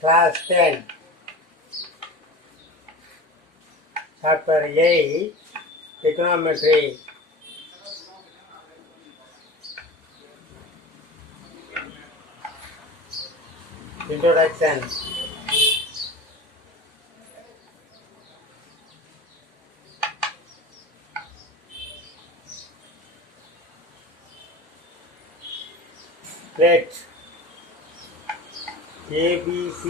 Class 10, Chapter 8, Trigonometry. Introduction. Let ABC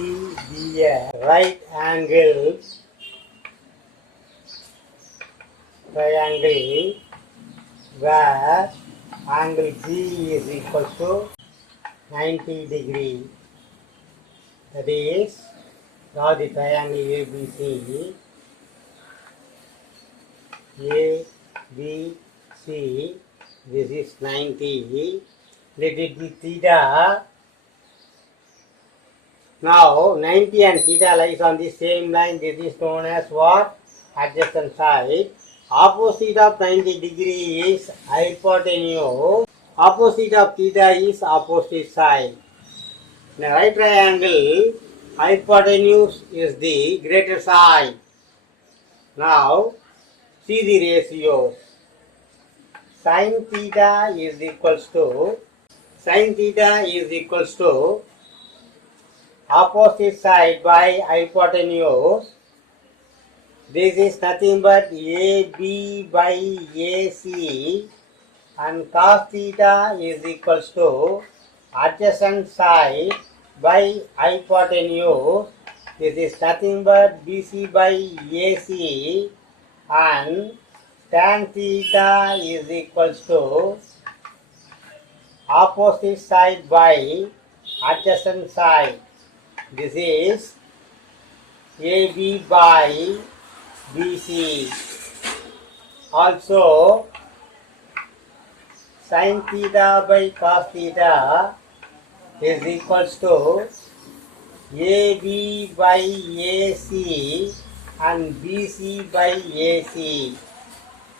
be a right angle triangle where angle B is equal to 90 degree. That is, draw the triangle ABC. ABC, this is 90. Let it be theta. Now 90 and theta lies on the same line. This is known as what? Adjacent side. Opposite of 90 degree is hypotenuse. Opposite of theta is opposite side. In a right triangle, hypotenuse is the greater side. Now see the ratios. Sin theta is equals to opposite side by hypotenuse. This is nothing but AB by AC, and cos theta is equals to adjacent side by hypotenuse. This is nothing but BC by AC, and tan theta is equals to opposite side by adjacent side. This is AB by BC. Also, sin theta by cos theta is equals to AB by AC and BC by AC.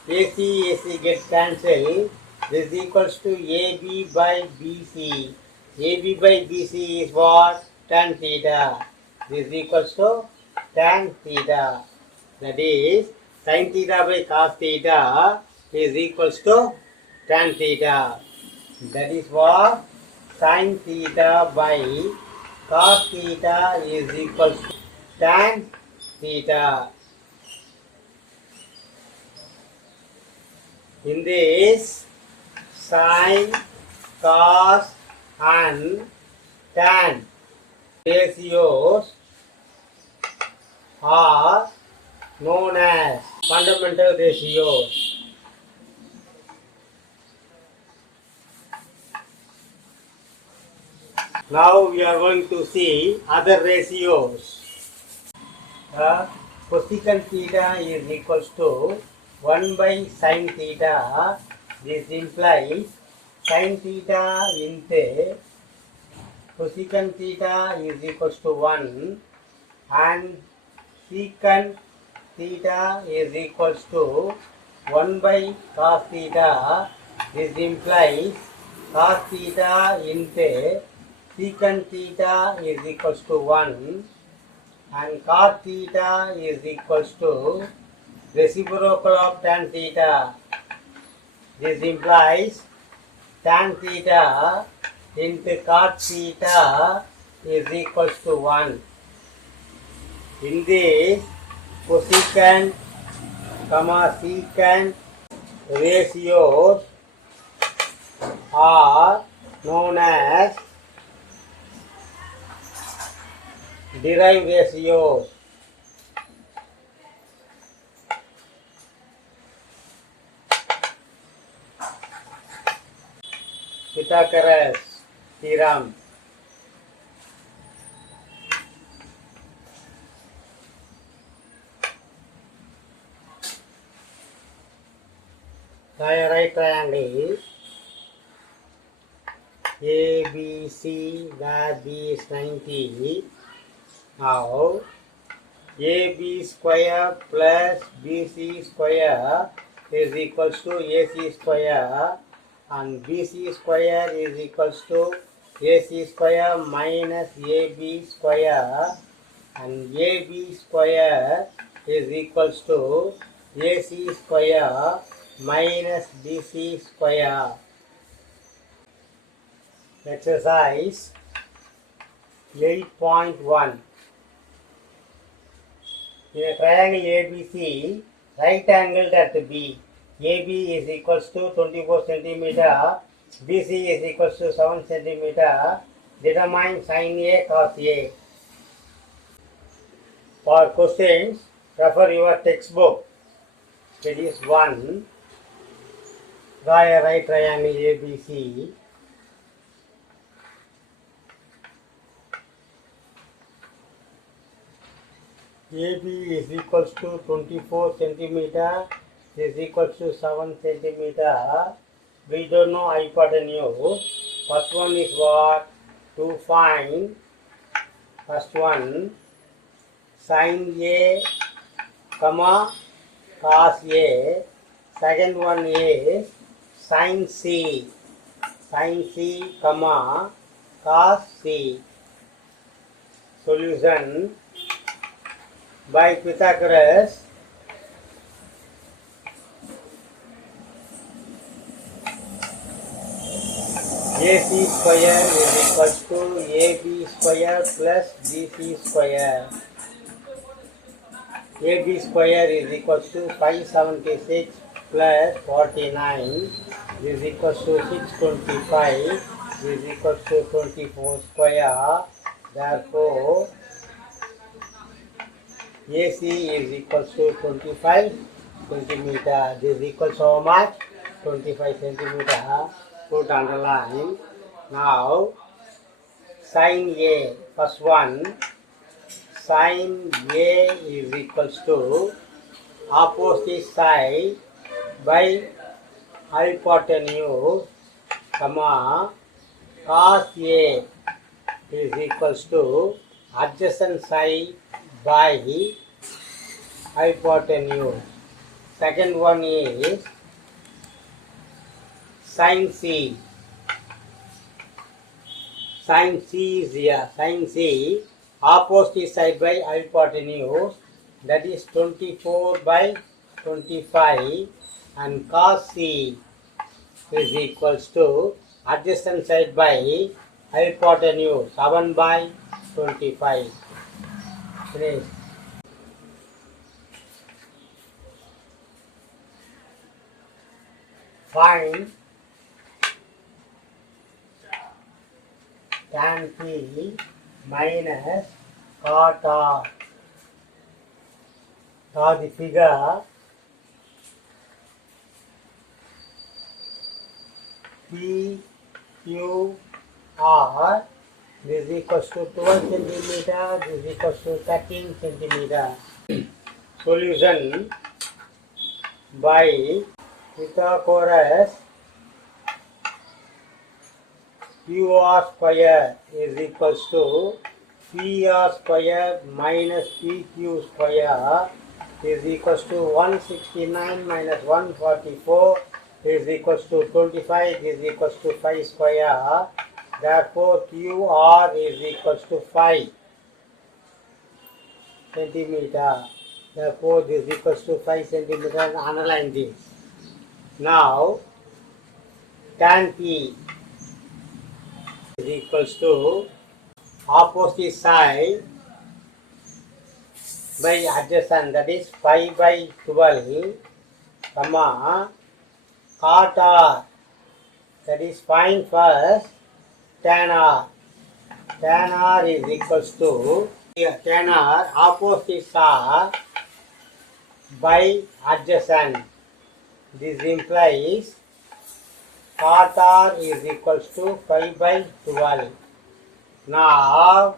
AC gets cancelled. This is equals to AB by BC. AB by BC is what? Tan theta. This is equals to tan theta. That is, sin theta by cos theta is equals to tan theta. That is what? Sin theta by cos theta is equals to tan theta. In this, sin, cos and tan ratios are known as fundamental ratios. Now we are going to see other ratios. Cosecant theta is equals to 1 by sin theta. This implies sin theta into cosecant theta is equals to 1, and secant theta is equals to 1 by cos theta. This implies cos theta into secant theta is equals to 1, and cot theta is equals to reciprocal of tan theta. This implies tan theta into cot theta is equals to 1. In this, cosecant, secant ratios are known as derived ratios. Pythagoras theorem. Right triangle ABC where B is 90. Now AB square plus BC square is equals to AC square, and BC square is equals to AC square minus AB square, and AB square is equals to AC square minus BC square. Exercise 8.1. In a triangle ABC, right angled at B, AB is equals to 24 centimeter, BC is equals to 7 centimeter. Determine sin A cos A. For questions, refer your textbook. It is 1. Draw a right triangle ABC. AB is equals to 24 centimeter, is equals to 7 centimeter. We don't know hypotenuse. First one is what? To find. First one, sin A, comma, cos A. Second one is sin C, comma, cos C. Solution by Pythagoras. AC square is equals to AB square plus BC square. AB square is equals to 576 plus 49 is equals to 625 is equals to 24 square. Therefore, AC is equals to 25 centimeter. This is equals to how much? 25 centimeter. Put underline. Now, sin A, first one, sin A is equals to opposite side by hypotenuse, comma, cos A is equals to adjacent side by hypotenuse. Second one is sin C. Sin C is here. Sin C, opposite side by hypotenuse, that is 24 by 25, and cos C is equals to adjacent side by hypotenuse 7 by 25. Finish. Find tan P minus cot R. Draw the figure. P, Q, R, this is equals to 12 centimeter, this is equals to 13 centimeter. Solution by Pythagoras. QR square is equals to PR square minus PQ square is equals to 169 minus 144 is equals to 25 is equals to 5 square. Therefore, QR is equals to 5 centimeter. Therefore, this is equals to 5 centimeter. Underline this. Now, tan P is equals to opposite side by adjacent, that is 5 by 12, comma, cot R, that is find first tan R. Tan R is equals to tan R opposite side by adjacent. This implies cot R is equals to 5 by 12. Now,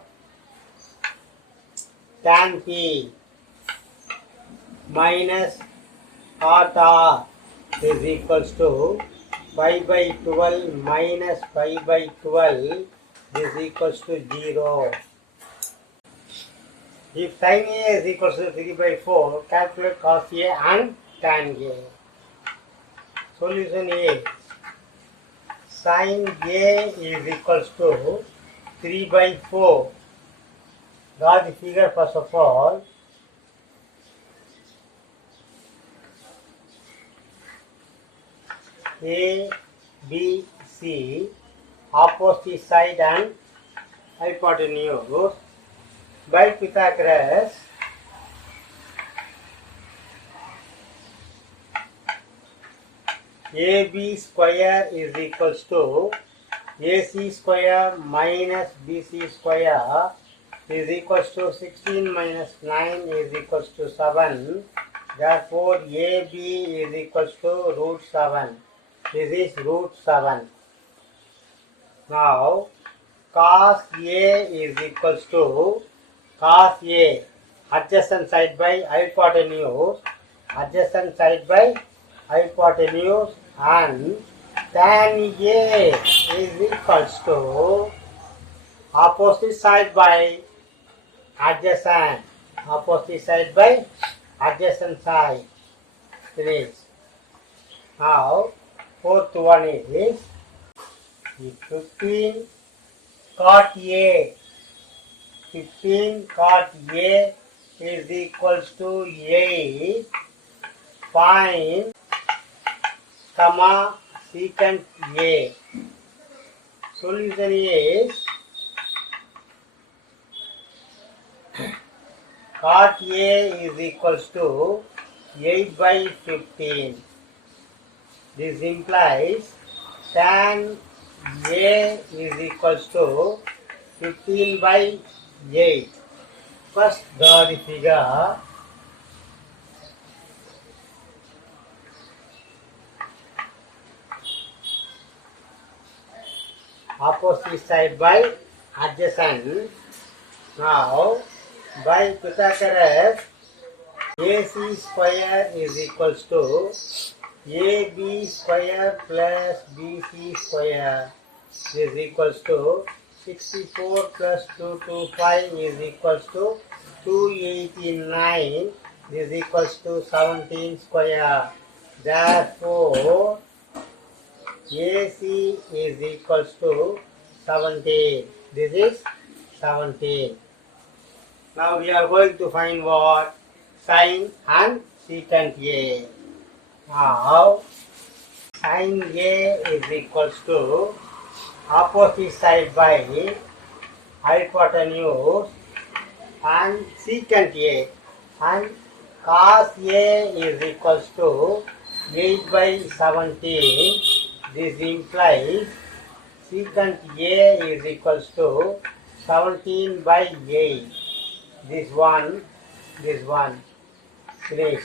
tan P minus cot R is equals to 5 by 12 minus 5 by 12 is equals to 0. If sin A is equals to 3 by 4, calculate cos A and tan A. Solution A. Sin A is equals to 3 by 4. Draw the figure first of all. A, B, C, opposite side and hypotenuse. By Pythagoras, AB square is equals to AC square minus BC square is equals to 16 minus 9 is equals to 7. Therefore, AB is equals to root 7. This is root 7. Now, cos A is equals to cos A, adjacent side by hypotenuse, adjacent side by hypotenuse, and tan A is equals to opposite side by adjacent, opposite side by adjacent side. Finish. Now, fourth one is 15 cot A. 15 cot A is equals to 8. Find comma secant A. Solution is cot A is equals to 8 by 15. This implies tan A is equals to 15 by 8. First draw the figure. Opposite side by adjacent. Now, by Pythagoras, AC square is equals to AB square plus BC square is equals to 64 plus 225 is equals to 289 is equals to 17 square. Therefore, AC is equals to 17. This is 17. Now we are going to find what? Sin and secant A. Now, sin A is equals to opposite side by hypotenuse and secant A, and cos A is equals to 8 by 17. This implies secant A is equals to 17 by 8. This one. Finish.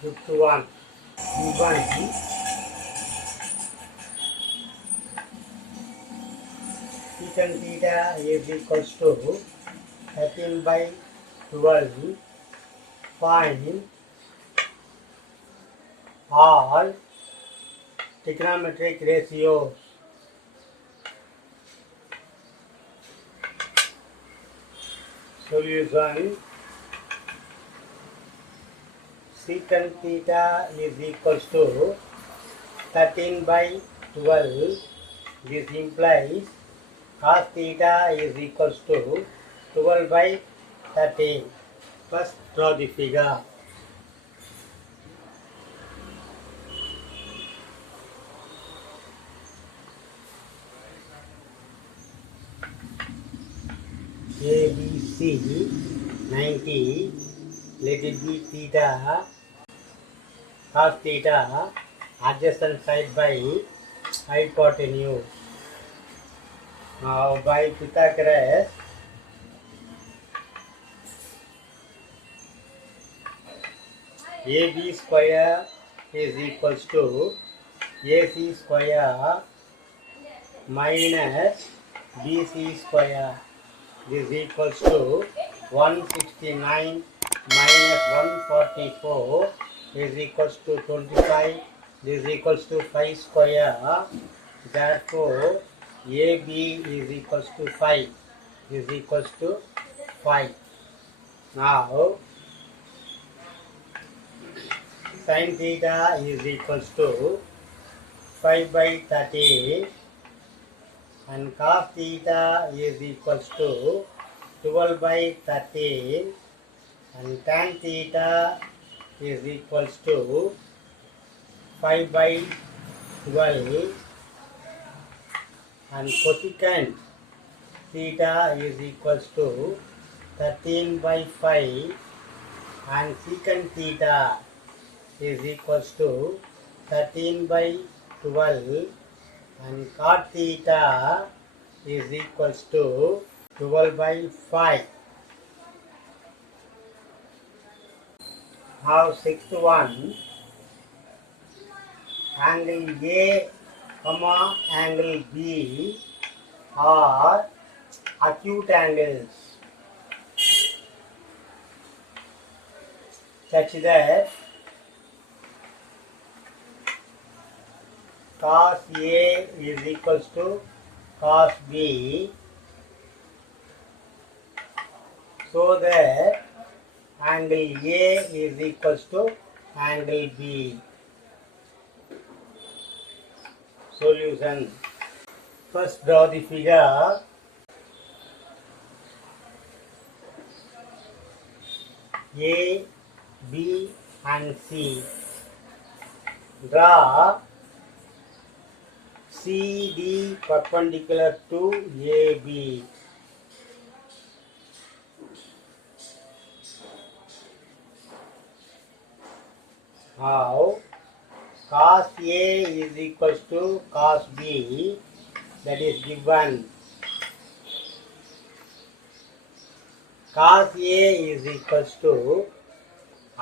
Fifth one. B1. Secant theta is equals to 13 by 12. Find all trigonometric ratios. Solution. Secant theta is equals to 13 by 12. This implies cos theta is equals to 12 by 13. First draw the figure. ABC 90, let it be theta, cos theta, adjacent side by hypotenuse. Now by Pythagoras, AB square is equals to AC square minus BC square. This equals to 169 minus 144 is equals to 25. This is equals to 5 square. Therefore, AB is equals to 5. Is equals to 5. Now, sin theta is equals to 5 by 30 and cos theta is equals to 12 by 30 and tan theta is equals to 5 by 12 and cosecant theta is equals to 13 by 5 and secant theta is equals to 13 by 12 and cot theta is equals to 12 by 5. Now sixth one, angle A comma angle B are acute angles such that cos A is equals to cos B, so that angle A is equals to angle B. Solution. First draw the figure. A, B and C. Draw CD perpendicular to AB. Now cos A is equals to cos B, that is given. Cos A is equals to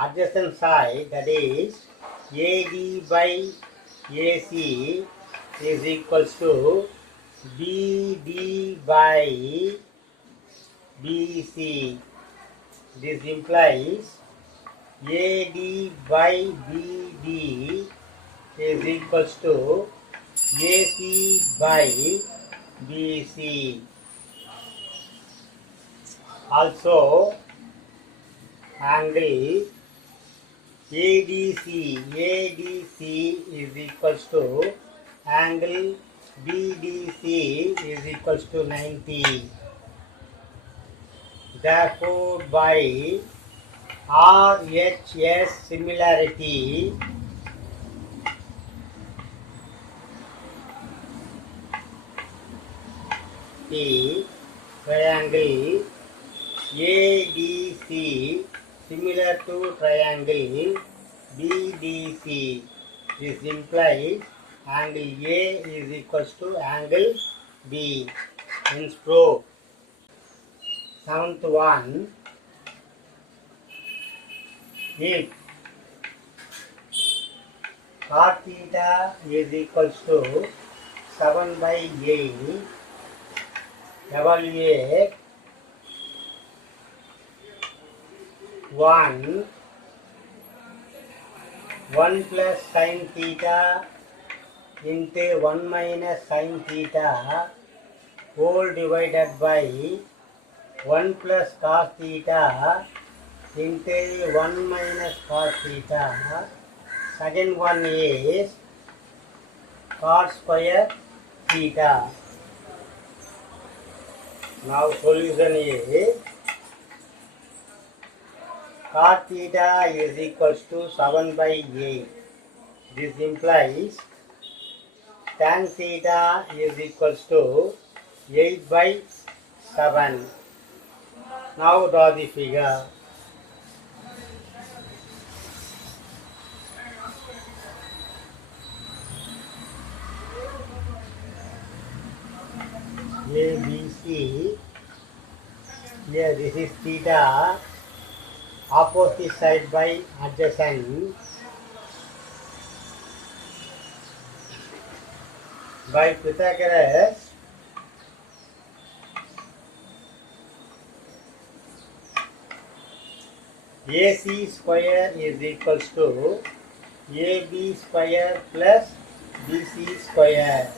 adjacent side, that is AD by AC is equals to BD by BC. This implies AD by BD is equals to AC by BC. Also, angle ADC is equals to angle BDC is equals to 90. Therefore, by RHS similarity, the triangle ADC similar to triangle BDC. This implies angle A is equals to angle B. Hence prove. Seventh one, if cot theta is equals to 7 by 8, evaluate 1 plus sin theta into 1 minus sin theta whole divided by 1 plus cos theta into 1 minus cos theta. Second one is cot square theta. Now solution is cot theta is equals to 7 by 8. This implies tan theta is equals to 8 by 7. Now draw the figure. ABC. Here this is theta. Opposite side by adjacent. By Pythagoras, AC square is equals to AB square plus BC square.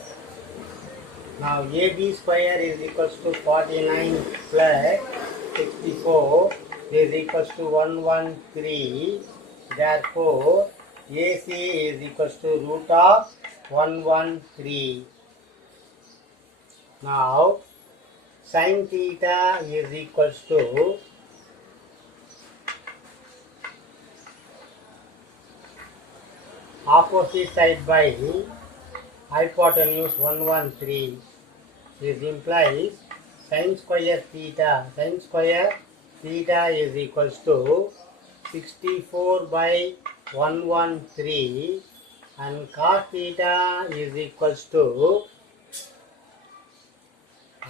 Now AB square is equals to 49 plus 64 is equals to 113. Therefore, AC is equals to root of 113. Now sin theta is equals to opposite side by hypotenuse 113. This implies sin square theta. Sin square theta is equals to 64 by 113 and cos theta is equals to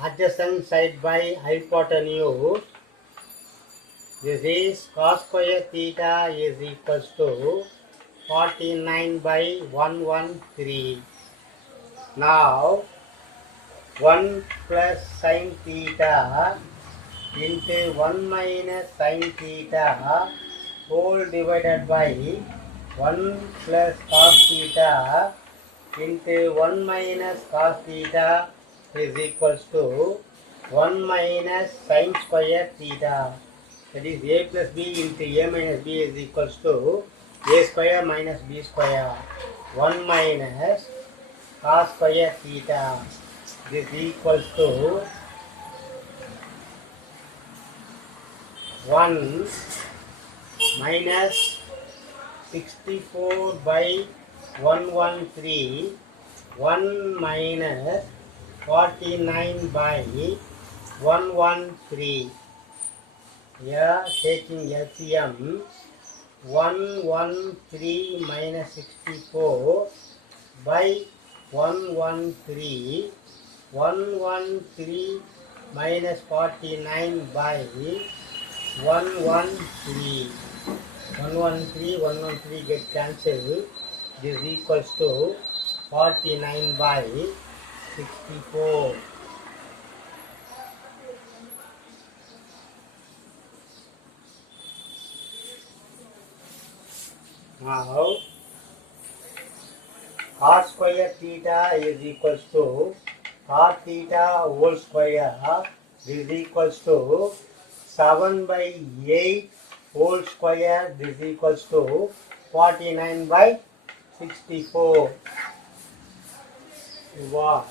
adjacent side by hypotenuse. This is cos square theta is equals to 49 by 113. Now 1 plus sin theta into 1 minus sin theta whole divided by 1 plus cos theta into 1 minus cos theta is equals to 1 minus sin square theta. That is a plus b into a minus b is equals to a square minus b square. 1 minus cos square theta. This equals to 1 minus 64 by 113, 1 minus 49 by 113. Here taking LCM, 113 minus 64 by 113, 113 minus 49 by 113. 113 get cancelled. This equals to 49 by 64. Now cos square theta is equals to cos theta whole square. This is equals to 7 by 8 whole square. This is equals to 49 by 64. Wow.